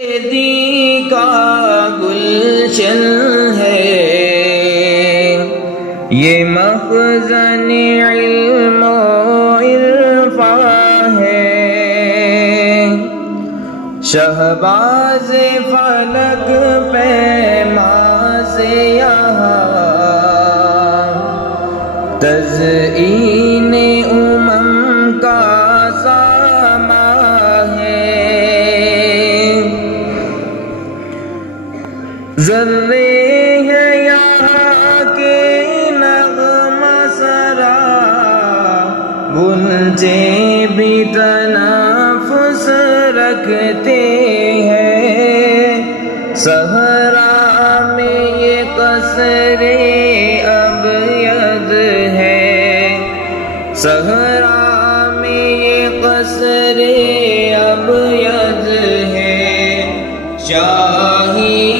دی کا گلشن ہے یہ مخزن علم و عرفان ہے، شہباز فلک پیما سے یہاں تزئین امم کا ساما ہے، ذرے ہیں یہاں کے نغمہ سرا، گنجے بھی تنفس رکھتے ہیں، صحرا میں یہ قصر ابید ہے، صحرا میں یہ قصر ابید ہے، شاہی